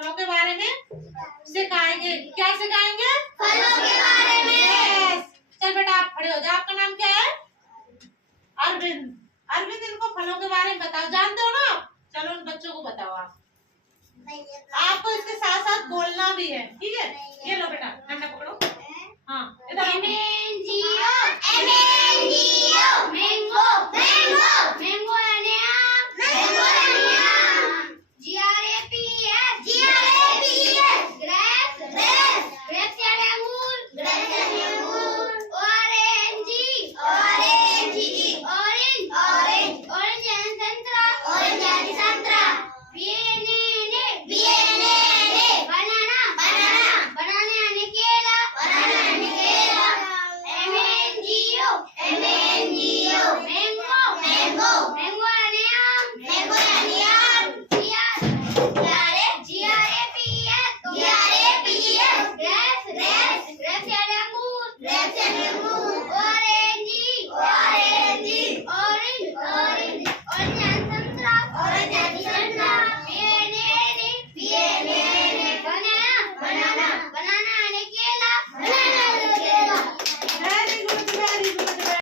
फलों के बारे में सिखाएंगे। क्या सिखाएंगे? फलों के बारे में। यस। चल बेटा आप खड़े हो जाओ। आपका नाम क्या है? अरविंद। अरविंद इनको फलों के बारे में बताओ। जानते हो ना? चलो उन बच्चों को बताओ। आप आपको इसके साथ साथ बोलना भी है, ठीक है? ये लो बेटा, डंडा पकड़ो। हाँ इधर मैंगो मैंगो मैंगो